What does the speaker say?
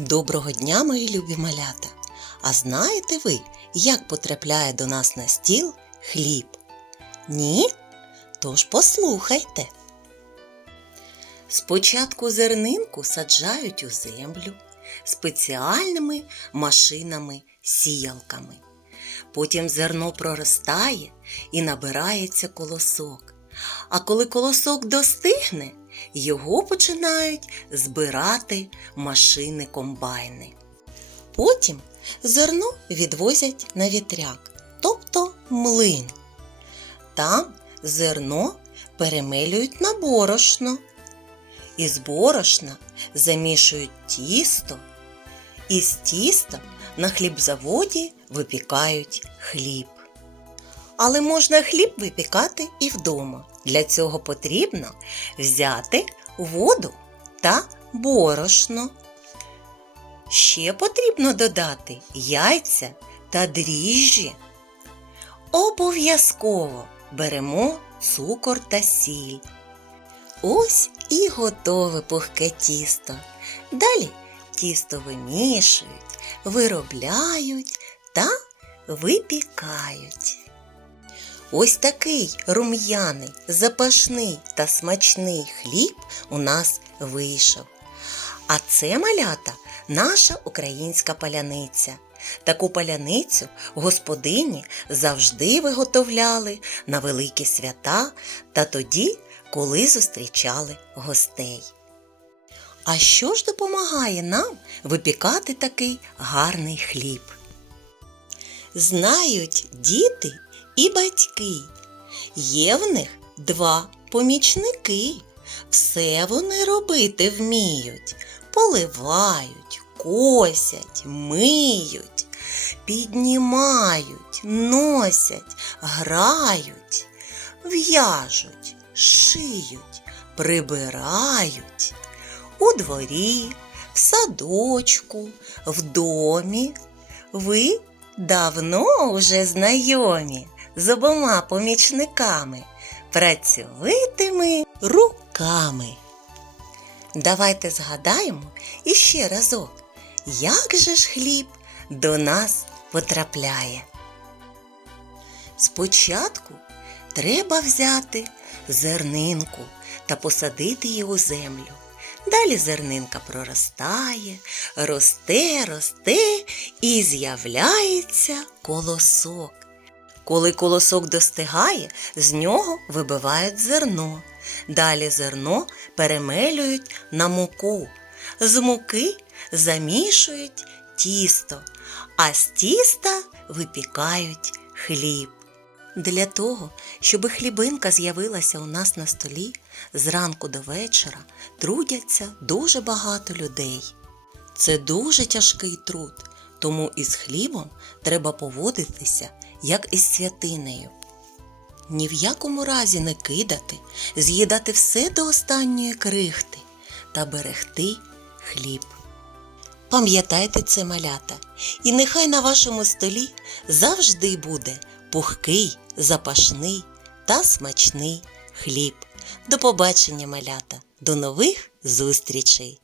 Доброго дня, мої любі малята! А знаєте ви, як потрапляє до нас на стіл хліб? Ні? Тож послухайте. Спочатку зернинку саджають у землю спеціальними машинами-сіялками. Потім зерно проростає і набирається колосок. А коли колосок достигне, його починають збирати машини-комбайни. Потім зерно відвозять на вітряк, тобто млин. Там зерно перемелюють на борошно. Із борошна замішують тісто, і з тіста на хлібзаводі випікають хліб. Але можна хліб випікати і вдома. Для цього потрібно взяти воду та борошно. Ще потрібно додати яйця та дріжджі. Обов'язково беремо цукор та сіль. Ось і готове пухке тісто. Далі тісто вимішують, виробляють та випікають. Ось такий рум'яний, запашний та смачний хліб у нас вийшов. А це малята наша українська паляниця. Таку паляницю господині завжди виготовляли на великі свята та тоді, коли зустрічали гостей. А що ж допомагає нам випікати такий гарний хліб? Знають діти і батьки. Є в них два помічники. Все вони робити вміють, поливають, косять, миють, піднімають, носять, грають, в'яжуть, шиють, прибирають у дворі, в садочку, в домі. Ви давно вже знайомі з обома помічниками, працьовитими руками. Давайте згадаємо іще разок, як же ж хліб до нас потрапляє. Спочатку треба взяти зернинку та посадити її у землю. Далі зернинка проростає, росте, росте і з'являється колосок. Коли колосок достигає, з нього вибивають зерно. Далі зерно перемелюють на муку. З муки замішують тісто, а з тіста випікають хліб. Для того, щоб хлібинка з'явилася у нас на столі, зранку до вечора трудяться дуже багато людей. Це дуже тяжкий труд, тому із хлібом треба поводитися, як із святинею. Ні в якому разі не кидати, з'їдати все до останньої крихти та берегти хліб. Пам'ятайте це малята, і нехай на вашому столі завжди буде пухкий, запашний та смачний хліб. До побачення, малята, до нових зустрічей!